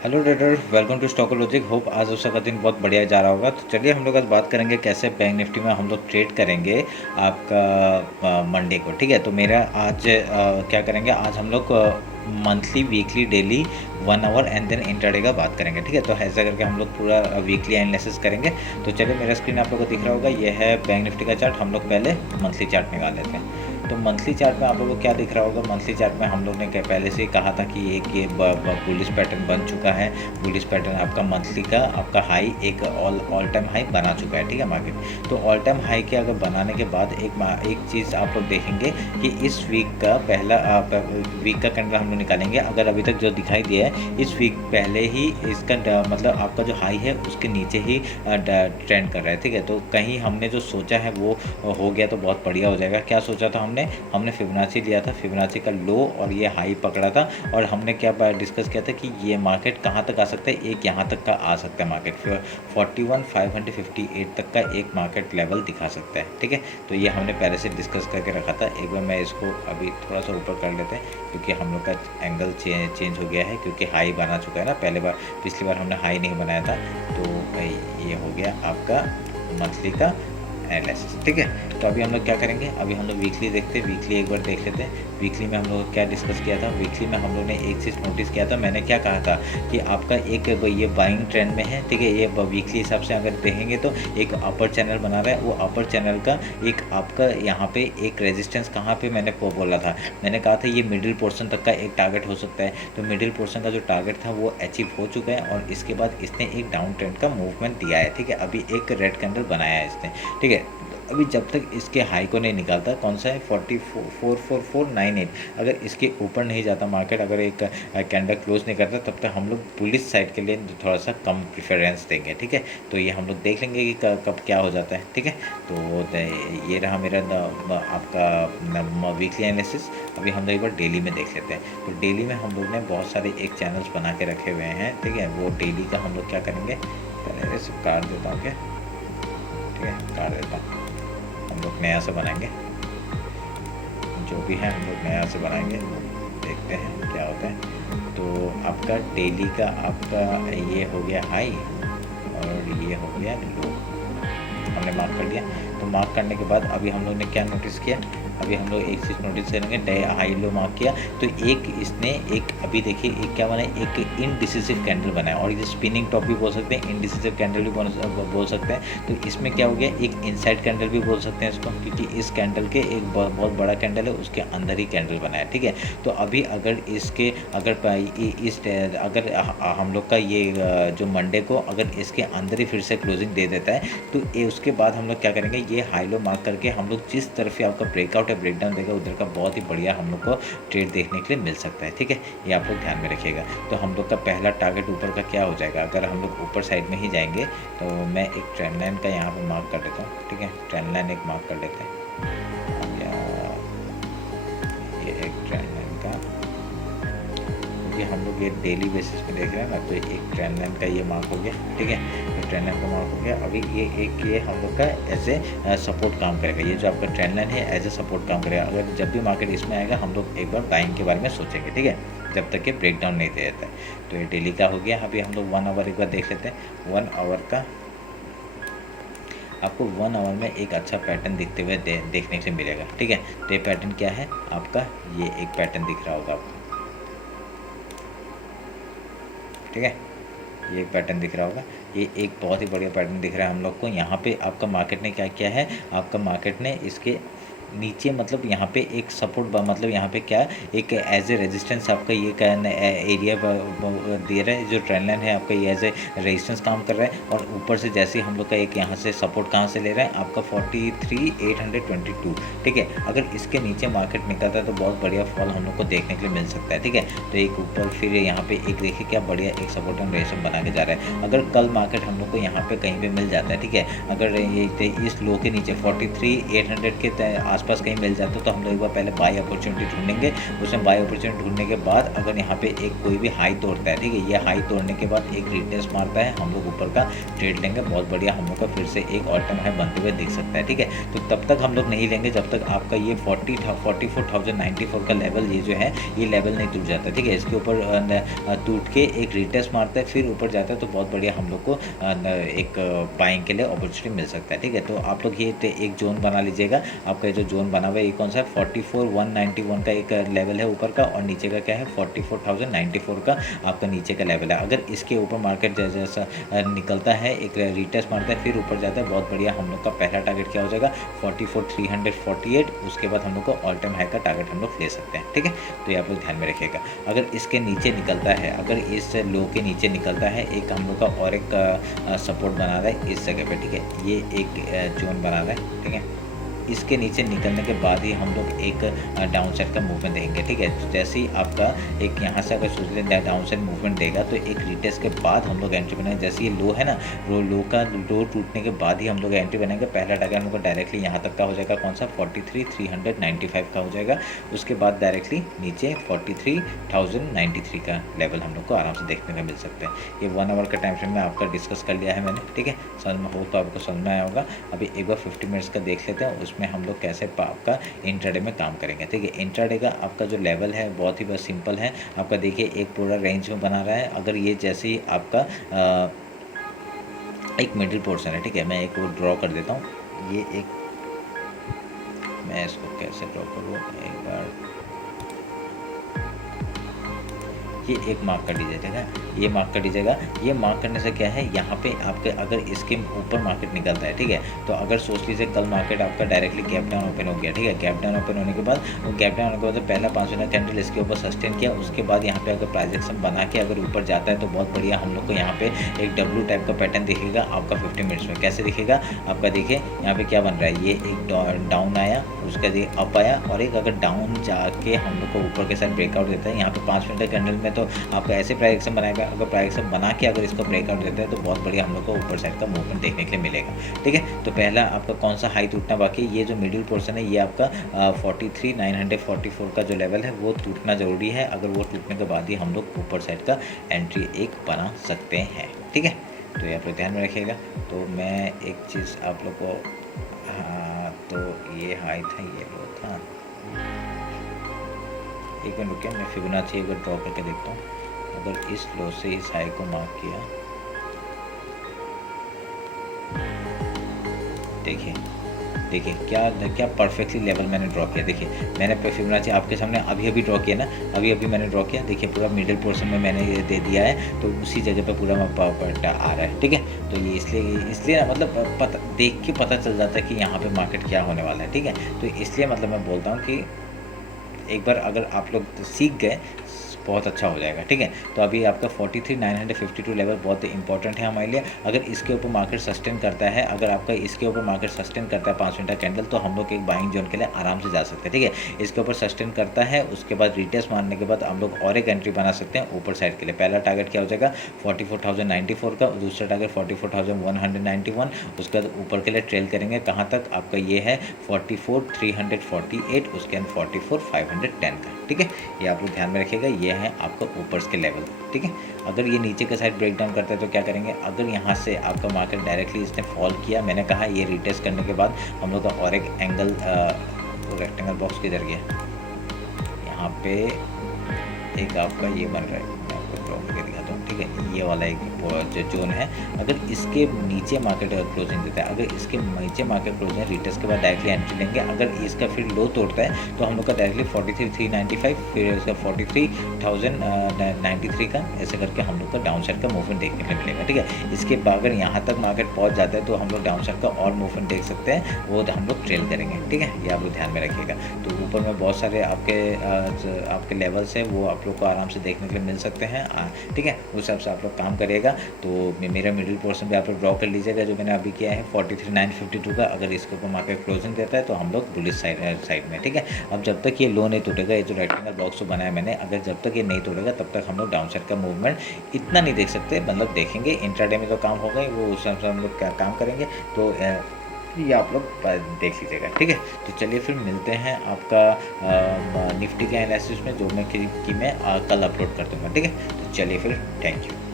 Hello trader, welcome to Stockologic. Hope आज उसका दिन बहुत बढ़िया जा रहा होगा। तो चलिए हम लोग आज बात करेंगे कैसे बैंक निफ्टी में हम लोग ट्रेड करेंगे आपका मंडे को। ठीक है, तो मेरा आज क्या करेंगे, आज हम लोग monthly, weekly, daily, 1 hour and then intraday का बात करेंगे। ठीक है, तो ऐसा करके हम लोग पूरा वीकली एनालिसिस करेंगे। तो चलिए, मेरा स्क्रीन आप लोग को दिख रहा होगा, यह है बैंक निफ्टी का चार्ट। हम लोग पहले मंथली चार्ट निकाल लेते हैं। तो मंथली चार्ट में आप लोगों को क्या दिख रहा होगा, मंथली चार्ट में हम लोग ने पहले से ही कहा था कि एक ये बुलिश पैटर्न बन चुका है। बुलिश पैटर्न आपका मंथली का आपका हाई एक ऑल टाइम हाई बना चुका है। ठीक है, मार्केट तो ऑल टाइम हाई के अगर बनाने के बाद एक चीज़ आप लोग देखेंगे कि इस वीक का पहला वीक का कैंडल हम लोग निकालेंगे। अगर अभी तक जो दिखाई दिया है, इस वीक पहले ही इसका मतलब आपका जो हाई है उसके नीचे ही ट्रेंड कर रहा है। ठीक है, तो कहीं हमने जो सोचा है वो हो गया तो बहुत बढ़िया हो जाएगा। क्या सोचा था हमने फिबोनाची लिया था, फिबोनाची का लो और ये हाई पकड़ा था। और हमने क्या डिस्कस किया था कि ये मार्केट कहाँ तक आ सकता है, एक यहाँ तक का आ सकता है मार्केट, 41,558 तक का एक मार्केट लेवल दिखा सकता है। ठीक है, तो ये हमने पहले से डिस्कस करके रखा था। एक बार मैं इसको अभी थोड़ा सा ऊपर कर लेते हैं, क्योंकि हम लोग का एंगल चेंज हो गया है, क्योंकि हाई बना चुका है ना। पिछली बार हमने हाई नहीं बनाया था। तो भाई ये हो गया आपका मंथली का एनालिसिस। ठीक है, तो अभी हम लोग क्या करेंगे, अभी हम लोग वीकली देखते हैं। वीकली एक बार देख लेते हैं। वीकली में हम लोग क्या डिस्कस किया था, वीकली में हम लोग ने एक चीज़ नोटिस किया था। मैंने क्या कहा था कि आपका एक ये बाइंग ट्रेंड में है। ठीक है, ये वीकली हिसाब से अगर देखेंगे तो एक अपर चैनल बना रहा है। वो अपर चैनल का एक आपका यहाँ पे एक रेजिस्टेंस कहाँ पे मैंने बोला था, मैंने कहा था ये मिडिल पोर्शन तक का एक टारगेट हो सकता है। तो मिडिल पोर्शन का जो टारगेट था वो अचीव हो चुका है, और इसके बाद इसने एक डाउन ट्रेंड का मूवमेंट दिया है। ठीक है, अभी एक रेड कैंडल बनाया है इसने। ठीक है, अभी जब तक इसके हाई को नहीं निकालता, कौन सा है 44,498, अगर इसके ऊपर नहीं जाता मार्केट, अगर एक कैंडल क्लोज नहीं करता, तब तक हम लोग पुलिस साइड के लिए थोड़ा सा कम प्रेफरेंस देंगे। ठीक है, तो ये हम लोग देख लेंगे कि कब क्या हो जाता है। ठीक है, तो ये रहा मेरा आपका वीकली एनालिसिस। अभी हम लोग एक बार डेली में देख लेते हैं। तो डेली में हम लोग ने बहुत सारे एक चैनल्स बना के रखे हुए हैं। ठीक है, वो डेली का हम लोग क्या करेंगे, पहले से काट देता हूँ क्या। ठीक है, काट देता हूँ। हम लोग नया से बनाएंगे, जो भी है हम लोग नया से बनाएंगे, देखते हैं क्या होता है। तो आपका डेली का आपका ये हो गया हाई और ये हो गया लो, हमने मार्क कर लिया। तो मार्क करने के बाद अभी हम लोग ने क्या नोटिस किया, अभी हम लोग एक चीज़ नोटिस करेंगे, हाई लो मार्क किया तो एक इसने एक अभी देखिए एक क्या बना है, एक इनडिसिसिव कैंडल बना है। और ये स्पिनिंग टॉप भी बोल सकते हैं, इनडिसिसिव कैंडल भी बोल सकते हैं। तो इसमें क्या हो गया, एक इनसाइड कैंडल भी बोल सकते हैं इसको, क्योंकि इस कैंडल के एक बहुत बड़ा कैंडल है, उसके अंदर ही कैंडल बना है। ठीक है, तो अभी अगर इसके अगर हम लोग का ये जो मंडे को अगर इसके अंदर ही फिर से क्लोजिंग दे देता है, तो ये उसके बाद हम लोग क्या करेंगे, ये हाई लो मार्क करके हम लोग जिस तरफ ही आपका ब्रेकआउट है, ब्रेकडाउन देगा, उधर का बहुत ही बढ़िया हम लोग को ट्रेड देखने के लिए मिल सकता है। ठीक है, ये आप लोग ध्यान में रखिएगा। तो हम लोग का पहला टारगेट ऊपर का क्या हो जाएगा, अगर हम लोग ऊपर साइड में ही जाएंगे तो मैं एक ट्रेंड लाइन का यहाँ पर मार्क कर देता हूँ। ठीक है, ट्रेंड लाइन एक मार्क कर लेते हैं, ये एक ट्रेंड लाइन का, क्योंकि हम लोग ये डेली बेसिस पे देख रहे हैं ना, तो एक ट्रेंड लाइन का ये मार्क हो गया। ठीक है, तो ट्रेंड लाइन का मार्क हो गया। अभी ये हम लोग का एज ए सपोर्ट काम करेगा, ये जो आपका ट्रेंड लाइन है एज ए सपोर्ट काम करेगा। अगर जब भी मार्केट इसमें आएगा, हम लोग एक बार बाइंग के बारे में सोचेंगे। ठीक है, जब तक ये ब्रेकडाउन नहीं दे देता है। तो ये डेली का हो गया। अभी हम लोग 1 आवर एक बार देख लेते हैं। 1 आवर का आपको 1 आवर में एक अच्छा पैटर्न दिखते हुए देखने के लिए मिलेगा। ठीक है, तो ये पैटर्न क्या है आपका, ये एक पैटर्न दिख रहा होगा आपको। ठीक है, ये एक पैटर्न दिख रहा होगा, ये एक बहुत ही बढ़िया पैटर्न दिख रहा है हम लोग को। यहाँ पे आपका मार्केट ने क्या किया है, आपका मार्केट ने इसके नीचे मतलब यहाँ पे एक सपोर्ट मतलब यहाँ पे क्या एक एज ए रेजिस्टेंस आपका ये एरिया दे रहा है। जो ट्रेंड लाइन है आपका ये एज ए रेजिस्टेंस काम कर रहा है। और ऊपर से जैसे ही हम लोग का एक यहाँ से सपोर्ट कहाँ से ले रहा है आपका 43,822। ठीक है, अगर इसके नीचे मार्केट निकलता है तो बहुत बढ़िया फॉल हम लोग को देखने के लिए मिल सकता है। ठीक है, तो एक ऊपर फिर यहाँ पे एक देखिए क्या बढ़िया एक सपोर्ट एंड रेजिस्टेंस बना के जा रहा है। अगर कल मार्केट हम लोग को यहाँ पे कहीं पे मिल जाता है, ठीक है, अगर ये इस लो के नीचे 43,800 के आसपास कहीं मिल जाता है तो हम लोग एक बार पहले बाई अपॉर्चुनिटी ढूंढेंगे। उसमें बाई अपॉर्चुनिटी ढूंढने के बाद अगर यहाँ पे एक कोई भी हाई तोड़ता है, ठीक है, ये हाई तोड़ने के बाद एक रिटेस्ट मारता है, हम लोग ऊपर का ट्रेड लेंगे। बहुत बढ़िया, हम लोग का फिर से एक ऑल टाइम हाई बनते हुए दिख सकता है, ठीक है। तो तब तक हम लोग नहीं लेंगे जब तक आपका ये 44,094 का लेवल, ये जो है ये लेवल नहीं टूट जाता, ठीक है। इसके ऊपर टूट के एक रिटेस्ट मारता है, फिर ऊपर जाता है, तो बहुत बढ़िया हम लोग को एक बाइंग के लिए अपॉर्चुनिटी मिल सकता है, ठीक है। तो आप लोग ये एक जोन बना लीजिएगा। आपका ये जो जोन बना हुआ है ये कौन सा है, 44,191 का एक लेवल है ऊपर का, और नीचे का क्या है 44,094 का आपका नीचे का लेवल है। अगर इसके ऊपर मार्केट जैसा निकलता है, एक रिटेस्ट मारता है, फिर ऊपर जाता है, बहुत बढ़िया हम लोग का पहला टारगेट क्या हो जाएगा 44,348। उसके बाद हम लोग को ऑल टाइम हाई का टारगेट हम लोग ले सकते हैं, ठीक है। तो ये आप लोग ध्यान में रखिएगा। अगर इसके नीचे निकलता है, अगर इस लो के नीचे निकलता है, एक हम लोग का और एक सपोर्ट बना रहा है इस जगह पे, ठीक है, ये एक जोन बना रहा है, ठीक है। इसके नीचे निकलने के बाद ही हम लोग एक डाउन साइड का मूवमेंट देंगे, ठीक है। तो जैसे ही आपका एक यहाँ से अगर सोच लें डाउन साइड मूवमेंट देगा तो एक रिटेस्ट के बाद हम लोग एंट्री बनाएंगे। जैसे ये लो है ना, लो टूटने के बाद ही हम लोग एंट्री बनाएंगे। पहला टारगेट हम लोग डायरेक्टली यहाँ तक का हो जाएगा, कौन सा 43,395 का हो जाएगा। उसके बाद डायरेक्टली नीचे 43,093 का लेवल हम लोग को आराम से देखने को मिल सकता है। ये 1 आवर का टाइम फ्रेम में आपका डिस्कस कर लिया है मैंने, ठीक है। समझ में हो तो आपको समझ में आया होगा। अभी एक बार 50 मिनट्स का देख लेते हैं, उसमें हम लोग कैसे आपका इंट्राडे में काम करेंगे, ठीक है। इंट्राडे का आपका जो लेवल है बहुत ही बस सिंपल है। आपका देखिए एक पूरा रेंज में बना रहा है। अगर ये जैसे ही आपका एक मिडिल पोर्शन है, ठीक है, मैं एक वो ड्रॉ कर देता हूँ। ये एक, मैं इसको कैसे ड्रॉ करूँ, एक बार ये एक मार्क कर दीजिए, ठीक है, ये मार्क कर दीजिएगा। ये मार्क करने से क्या है, यहाँ पे आपके अगर इसके ऊपर मार्केट निकलता है, ठीक है, तो अगर सोच लीजिए कल मार्केट आपका डायरेक्टली गैप डाउन ओपन हो गया, ठीक है। गैप डाउन ओपन होने के बाद, वो गैप डाउन होने के बाद पहला 5 मिनट कैंडल इसके ऊपर सस्टेन किया, उसके बाद यहाँ पे अगर प्राइस एक्शन बना के अगर ऊपर जाता है तो बहुत बढ़िया हम लोग को यहाँ पे एक डब्ल्यू टाइप का पैटर्न दिखेगा आपका 50 मिनट्स में। कैसे दिखेगा आपका, देखिए यहाँ पे क्या बन रहा है, ये एक डाउन आया, उसका अप आया, और एक अगर डाउन जाके हम लोग को ऊपर के साथ ब्रेकआउट देता है। यहाँ पे 5 मिनट कैंडल में तो आपका ऐसे प्राइस एक्शन बनाएगा, अगर प्राइस एक्शन बना के अगर इसको ब्रेकआउट देता है तो बहुत बढ़िया हम लोग को ऊपर साइड का मूवमेंट देखने के लिए मिलेगा, ठीक है। तो पहला आपका कौन सा हाई टूटना बाकी, ये जो मिडिल पोर्शन है ये आपका 43,944 का जो लेवल है वो टूटना ज़रूरी है। अगर वो टूटने के बाद ही हम लोग ऊपर साइड का एंट्री एक बना सकते हैं, ठीक है। तो ये आप लोग ध्यान में रखिएगा। तो मैं एक चीज़ आप लोग को, हाँ, तो ये हाई था, ये लो था। एक मिनट रुकिए, मैं फिबोनाची एक बार ड्रॉ करके देखता हूँ। अगर इस लो से इस हाई को मार्क किया, देखिए देखिए क्या परफेक्टली लेवल मैंने ड्रॉ किया। देखिए मैंने फिबोनाची आपके सामने अभी ड्रॉ किया ना, अभी मैंने ड्रॉ किया। देखिए पूरा मिडिल पोर्शन में मैंने ये दे दिया है, तो उसी जगह पे पूरा पट्टा आ रहा है, ठीक है। तो ये इसलिए ना, मतलब पता देख के पता चल जाता है कि यहाँ पे मार्केट क्या होने वाला है, ठीक है। तो इसलिए मतलब मैं बोलता हूँ कि एक बार अगर आप लोग सीख गए बहुत अच्छा हो जाएगा, ठीक है। तो अभी आपका 43,952 लेवल बहुत इंपॉर्टेंट है हमारे लिए। अगर इसके ऊपर मार्केट सस्टेन करता है, अगर आपका इसके ऊपर मार्केट सस्टेन करता है 5 मिनट का कैंडल, तो हम लोग एक बाइंग जोन के लिए आराम से जा सकते हैं, ठीक है। इसके ऊपर सस्टेन करता है, उसके बाद रिटेस्ट मारने के बाद हम लोग और एक एंट्री बना सकते हैं ऊपर साइड के लिए। पहला टारगेट क्या हो जाएगा 44,094 का, दूसरा टारगेट 44,191। उसके बाद ऊपर के लिए ट्रेल करेंगे कहाँ तक, आपका ये है 44,348, उसके बाद 44,510 का, ठीक है। ये आप लोग ध्यान में रखिएगा, ये है आपका ऊपर के लेवल, ठीक है। अगर ये नीचे के साइड ब्रेक डाउन करता है तो क्या करेंगे, अगर यहाँ से आपका मार्केट डायरेक्टली इसने फॉल किया, मैंने कहा ये रिटेस्ट करने के बाद हम लोग का और एक एंगल, रेक्टेंगल बॉक्स किधर गया, यहाँ पे एक आपका ये बन रहा है, मैं आपको ड्रॉ करके दिखाता हूँ, ठीक है। ये वाला एक जो जोन है, अगर इसके नीचे मार्केट क्लोजिंग देता है, अगर इसके नीचे मार्केट क्लोजिंग रिटेस्ट के बाद डायरेक्टली एंट्री लेंगे। अगर इसका फिर लो तोड़ता है तो हम लोग का डायरेक्टली 43,395, फिर इसका 43,093 का, ऐसे करके हम लोग का डाउन साइड का मूवमेंट देखने को मिलेगा, ठीक है। इसके बाद अगर यहाँ तक मार्केट पहुँच जाता है तो हम लोग डाउन साइड का और मूवमेंट देख सकते हैं, वो हम लोग ट्रेल करेंगे, ठीक है। ये आप लोग ध्यान में रखिएगा। तो ऊपर में बहुत सारे आपके लेवल्स है, वो आप लोग को आराम से देखने के लिए मिल सकते हैं, ठीक है। उस हिसाब से आप लोग काम करिएगा। तो मेरा मिडिल पोर्शन भी आप लोग ड्रॉ कर लीजिएगा, जो मैंने अभी किया है 43,952 का। अगर इसके ऊपर मार्केट क्लोजिंग देता है तो हम लोग बुलिश साइड में, ठीक है। अब जब तक ये लो नहीं टूटेगा, ये जो रेक्टेंगल बॉक्स बनाया मैंने, अगर जब तक ये नहीं टूटेगा तब तक हम लोग डाउन साइड का मूवमेंट इतना नहीं देख सकते, मतलब देखेंगे। इंट्राडे में तो काम होगा ही, वो उस हिसाब से हम लोग क्या काम करेंगे। तो ये आप लोग देख लीजिएगा, ठीक है। तो चलिए फिर मिलते हैं आपका निफ्टी के एनालिसिस में, जो मैं कि मैं कल अपलोड कर दूँगा, ठीक है। तो चलिए फिर, थैंक यू।